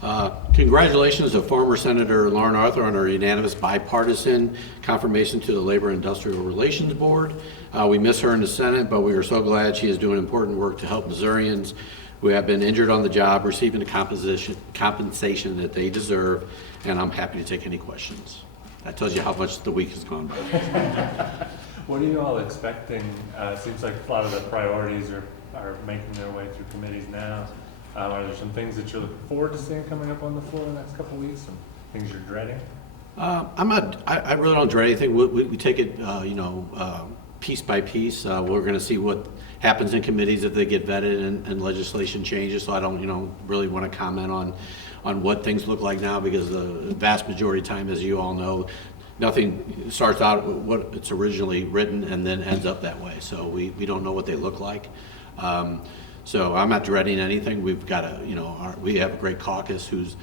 Congratulations to former Senator Lauren Arthur on her unanimous bipartisan confirmation to the Labor and Industrial Relations Board. We miss her in the Senate, but we are so glad she is doing important work to help Missourians who have been injured on the job receiving the compensation that they deserve, and I'm happy to take any questions. That tells you how much the week has gone by. What are you all expecting? It seems like a lot of the priorities are making their way through committees now. Are there some things that you're looking forward to seeing coming up on the floor in the next couple of weeks? Some things you're dreading? I really don't dread anything. We take it, piece by piece. We're going to see what happens in committees if they get vetted and legislation changes. So I don't, really want to comment on what things look like now, because the vast majority of time, as you all know, nothing starts out what it's originally written and then ends up that way. So we don't know what they look like. So I'm not dreading anything. We've got we have a great caucus who's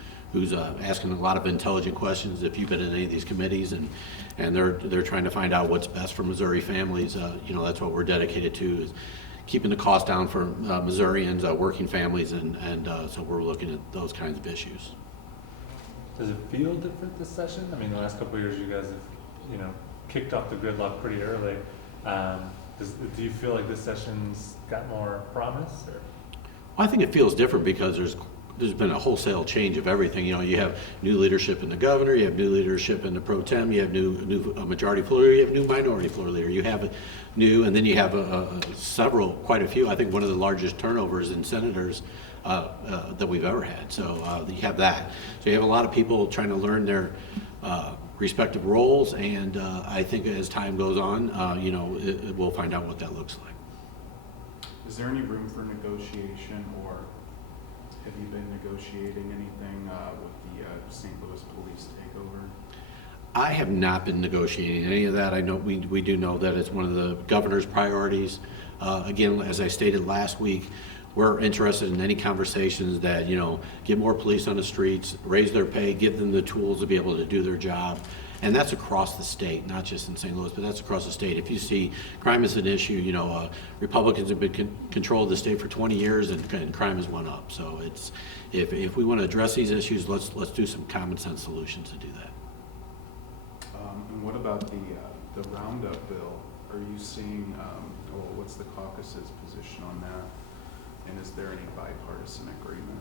asking a lot of intelligent questions. If you've been in any of these committees, and they're trying to find out what's best for Missouri families, that's what we're dedicated to, is keeping the cost down for Missourians, working families, and so we're looking at those kinds of issues. Does it feel different this session? I mean, the last couple of years you guys have, kicked off the gridlock pretty early. Do you feel like this session's got more promise? Or? Well, I think it feels different because there's been a wholesale change of everything. You have new leadership in the governor, you have new leadership in the pro tem, you have new majority floor leader, you have new minority floor leader, you have and then you have quite a few. I think one of the largest turnovers in senators that we've ever had. So you have that. So you have a lot of people trying to learn their respective roles, and I think as time goes on, we'll find out what that looks like. Is there any room for negotiation, or have you been negotiating anything with the St. Louis police takeover? I have not been negotiating any of that. I know we do know that it's one of the governor's priorities. Again, as I stated last week, we're interested in any conversations that, get more police on the streets, raise their pay, give them the tools to be able to do their job. And that's across the state, not just in St. Louis, but that's across the state. If you see crime is an issue, Republicans have been control of the state for 20 years, and crime has went up. So it's if we want to address these issues, let's do some common sense solutions to do that. And what about the Roundup bill? Are you seeing, what's the caucus's position on that? And is there any bipartisan agreement?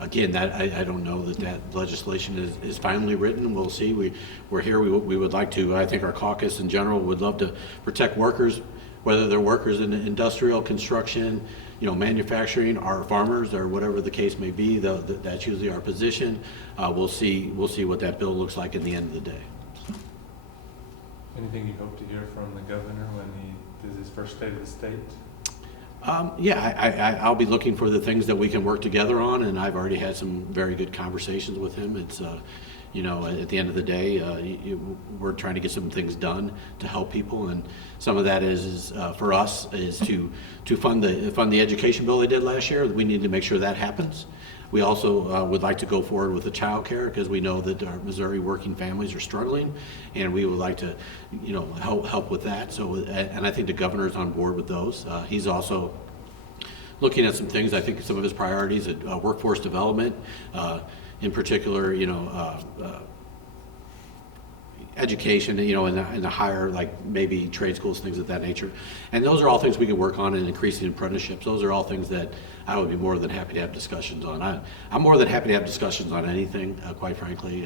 Again, that I don't know that legislation is finally written. We'll see. We're here. We would like to. I think our caucus in general would love to protect workers, whether they're workers in industrial, construction, manufacturing, or farmers, or whatever the case may be. That's usually our position. We'll see what that bill looks like at the end of the day. Anything you hope to hear from the governor when he does his first State of the State? I'll be looking for the things that we can work together on, and I've already had some very good conversations with him. It's, at the end of the day, we're trying to get some things done to help people, and some of that is for us is to fund the education bill they did last year. We need to make sure that happens. We also would like to go forward with the child care, because we know that our Missouri working families are struggling, and we would like to, help with that. So, and I think the governor is on board with those. He's also looking at some things. I think some of his priorities at workforce development, in particular, education, in the higher, like maybe trade schools, things of that nature. And those are all things we can work on, and increasing apprenticeships. Those are all things that I would be more than happy to have discussions on. I'm more than happy to have discussions on anything, quite frankly,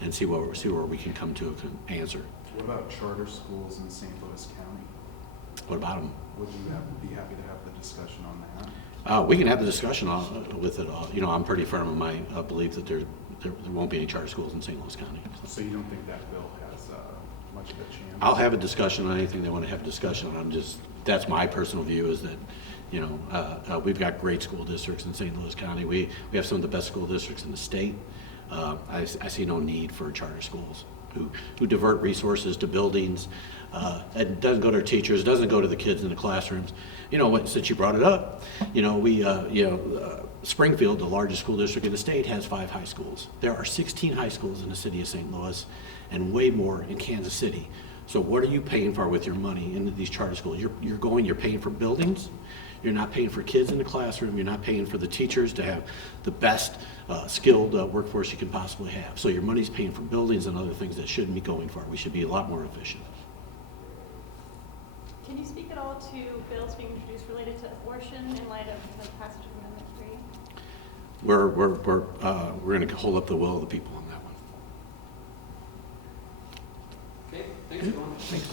and see where we can come to an answer. What about charter schools in St. Louis County? What about them? Would you be happy to have the discussion on that? We can have the discussion with it. I'm pretty firm in my belief that there won't be any charter schools in St. Louis County. So you don't think that bill has much of a chance? I'll have a discussion on anything they want to have a discussion on. That's my personal view, is that, we've got great school districts in St. Louis County. We have some of the best school districts in the state. I see no need for charter schools who divert resources to buildings. It doesn't go to teachers, doesn't go to the kids in the classrooms. Since you brought it up, Springfield, the largest school district in the state, has 5 high schools. There are 16 high schools in the city of St. Louis, and way more in Kansas City. So what are you paying for with your money into these charter schools? You're paying for buildings, You're not paying for kids in the classroom. You're not paying for the teachers to have the best skilled workforce you can possibly have. So your money's paying for buildings and other things that shouldn't be going for. We should be a lot more efficient. Can you speak at all to bills being introduced related to abortion in light of the passage of Amendment 3? We're going to hold up the will of the people on that one. Okay, thanks, Ron. Thanks.